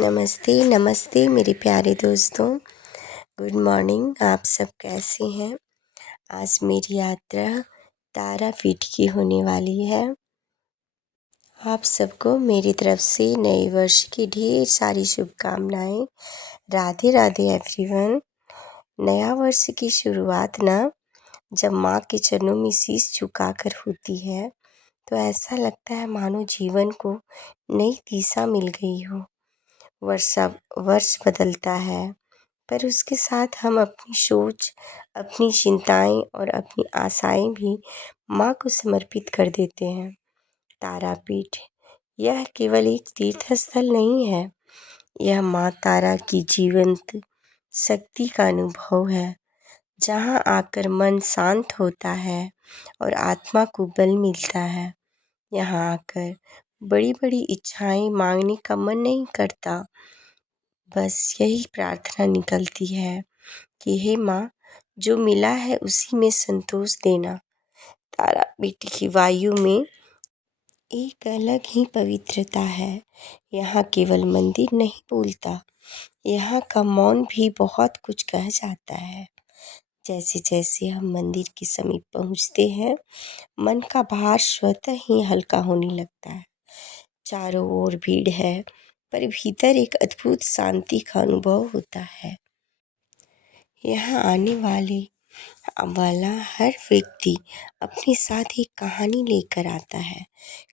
नमस्ते नमस्ते मेरे प्यारे दोस्तों। Good morning. आप सब कैसे हैं? आज मेरी यात्रा तारापीठ की होने वाली है। आप सबको मेरी तरफ से नए वर्ष की ढेर सारी शुभकामनाएं। राधे राधे एवरीवन। नया वर्ष की शुरुआत ना जब माँ के चरणों में शीश झुकाकर होती है तो ऐसा लगता है मानो जीवन को नई दिशा मिल गई हो। वर्ष बदलता है, पर उसके साथ हम अपनी सोच, अपनी चिंताएं और अपनी आशाएं भी माँ को समर्पित कर देते हैं। तारापीठ यह केवल एक तीर्थ स्थल नहीं है, यह माँ तारा की जीवंत शक्ति का अनुभव है, जहाँ आकर मन शांत होता है और आत्मा को बल मिलता है। यहाँ आकर बड़ी बड़ी इच्छाएं मांगने का मन नहीं करता, बस यही प्रार्थना निकलती है कि हे माँ, जो मिला है उसी में संतोष देना। तारापीठ की वायु में एक अलग ही पवित्रता है। यहाँ केवल मंदिर नहीं बोलता, यहाँ का मौन भी बहुत कुछ कह जाता है। जैसे जैसे हम मंदिर के समीप पहुँचते हैं, मन का भार स्वतः ही हल्का होने लगता है। चारों ओर भीड़ है, पर भीतर एक अद्भुत शांति का अनुभव होता है। यहाँ आने वाला हर व्यक्ति अपने साथ एक कहानी लेकर आता है।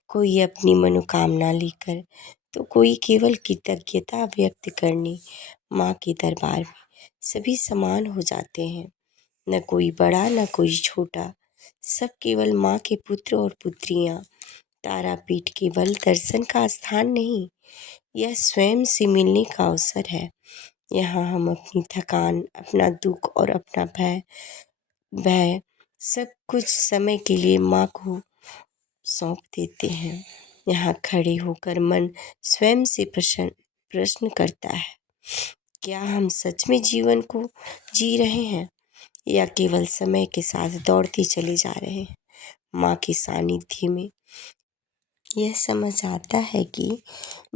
कोई अपनी मनोकामना लेकर, तो कोई केवल कृतज्ञता व्यक्त करने। माँ के दरबार में सभी समान हो जाते हैं, न कोई बड़ा न कोई छोटा, सब केवल माँ के पुत्र और पुत्रियाँ। तारापीठ केवल दर्शन का स्थान नहीं, यह स्वयं से मिलने का अवसर है। यहाँ हम अपनी थकान, अपना दुख और अपना भय सब कुछ समय के लिए माँ को सौंप देते हैं। यहाँ खड़े होकर मन स्वयं से प्रश्न करता है, क्या हम सच में जीवन को जी रहे हैं या केवल समय के साथ दौड़ते चले जा रहे हैं। माँ के सानिध्य में यह समझ आता है कि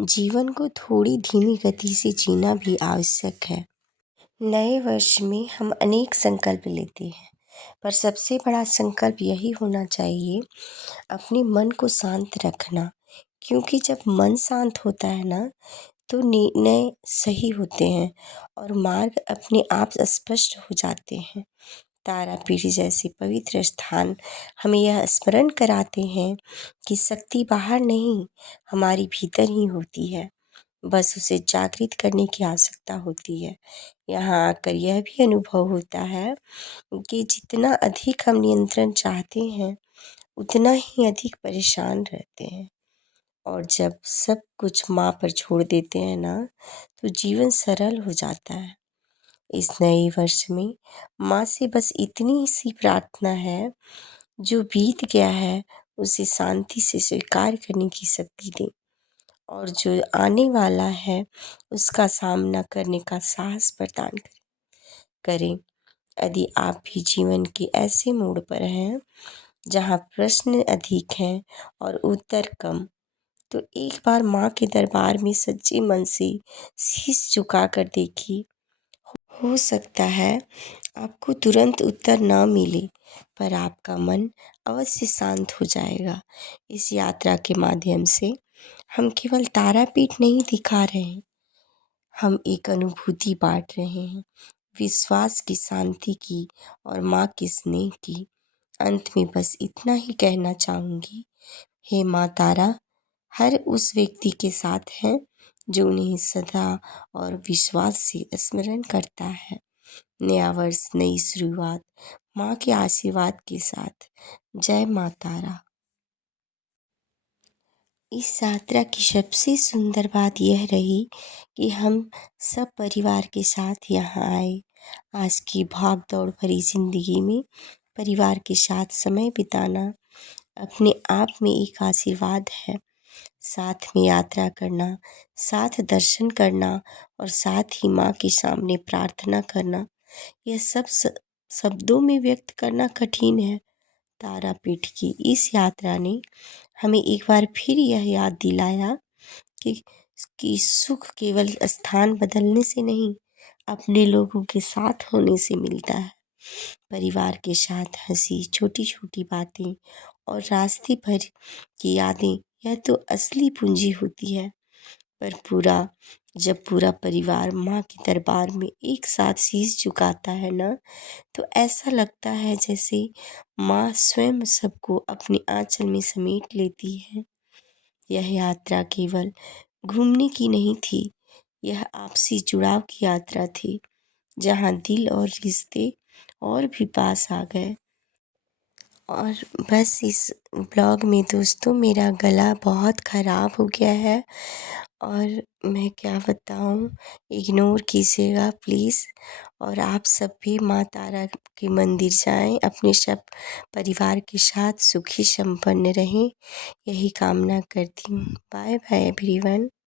जीवन को थोड़ी धीमी गति से जीना भी आवश्यक है। नए वर्ष में हम अनेक संकल्प लेते हैं, पर सबसे बड़ा संकल्प यही होना चाहिए, अपने मन को शांत रखना। क्योंकि जब मन शांत होता है ना, तो निर्णय सही होते हैं और मार्ग अपने आप स्पष्ट हो जाते हैं। तारापीठ जैसे पवित्र स्थान हमें यह स्मरण कराते हैं कि शक्ति बाहर नहीं, हमारी भीतर ही होती है। बस उसे जागृत करने की आवश्यकता होती है। यहाँ आकर यह भी अनुभव होता है कि जितना अधिक हम नियंत्रण चाहते हैं, उतना ही अधिक परेशान रहते हैं। और जब सब कुछ माँ पर छोड़ देते हैं ना, तो जीवन सरल हो जाता है। इस नए वर्ष में माँ से बस इतनी सी प्रार्थना है, जो बीत गया है उसे शांति से स्वीकार करने की शक्ति दें, और जो आने वाला है उसका सामना करने का साहस प्रदान करें। यदि आप भी जीवन के ऐसे मोड़ पर हैं जहाँ प्रश्न अधिक हैं और उत्तर कम, तो एक बार माँ के दरबार में सच्चे मन से शीश झुका कर देखिए। हो सकता है आपको तुरंत उत्तर ना मिले, पर आपका मन अवश्य शांत हो जाएगा। इस यात्रा के माध्यम से हम केवल तारापीठ नहीं दिखा रहे हैं, हम एक अनुभूति बांट रहे हैं, विश्वास की, शांति की और माँ के स्नेह की। अंत में बस इतना ही कहना चाहूँगी, हे माँ तारा, हर उस व्यक्ति के साथ है जो उन्हें सदा और विश्वास से स्मरण करता है। नया वर्ष, नई शुरुआत, माँ के आशीर्वाद के साथ। जय माँ तारा। इस यात्रा की सबसे सुंदर बात यह रही कि हम सब परिवार के साथ यहाँ आए। आज की भाग दौड़ भरी जिंदगी में परिवार के साथ समय बिताना अपने आप में एक आशीर्वाद है। साथ में यात्रा करना, साथ दर्शन करना और साथ ही माँ के सामने प्रार्थना करना, यह सब शब्दों में व्यक्त करना कठिन है। तारापीठ की इस यात्रा ने हमें एक बार फिर यह याद दिलाया कि कि सुख केवल स्थान बदलने से नहीं, अपने लोगों के साथ होने से मिलता है। परिवार के साथ हंसी, छोटी छोटी बातें और रास्ते भर की यादें, यह तो असली पूंजी होती है। पर जब पूरा परिवार माँ के दरबार में एक साथ शीश झुकाता है ना, तो ऐसा लगता है जैसे माँ स्वयं सबको अपने आंचल में समेट लेती है। यह यात्रा केवल घूमने की नहीं थी, यह आपसी जुड़ाव की यात्रा थी, जहाँ दिल और रिश्ते और भी पास आ गए। और बस इस ब्लॉग में दोस्तों मेरा गला बहुत ख़राब हो गया है और मैं क्या बताऊँ, इग्नोर कीजिएगा प्लीज़। और आप सब भी माँ तारा के मंदिर जाएं, अपने सब परिवार के साथ सुखी संपन्न रहें, यही कामना करती हूँ। Bye bye everyone.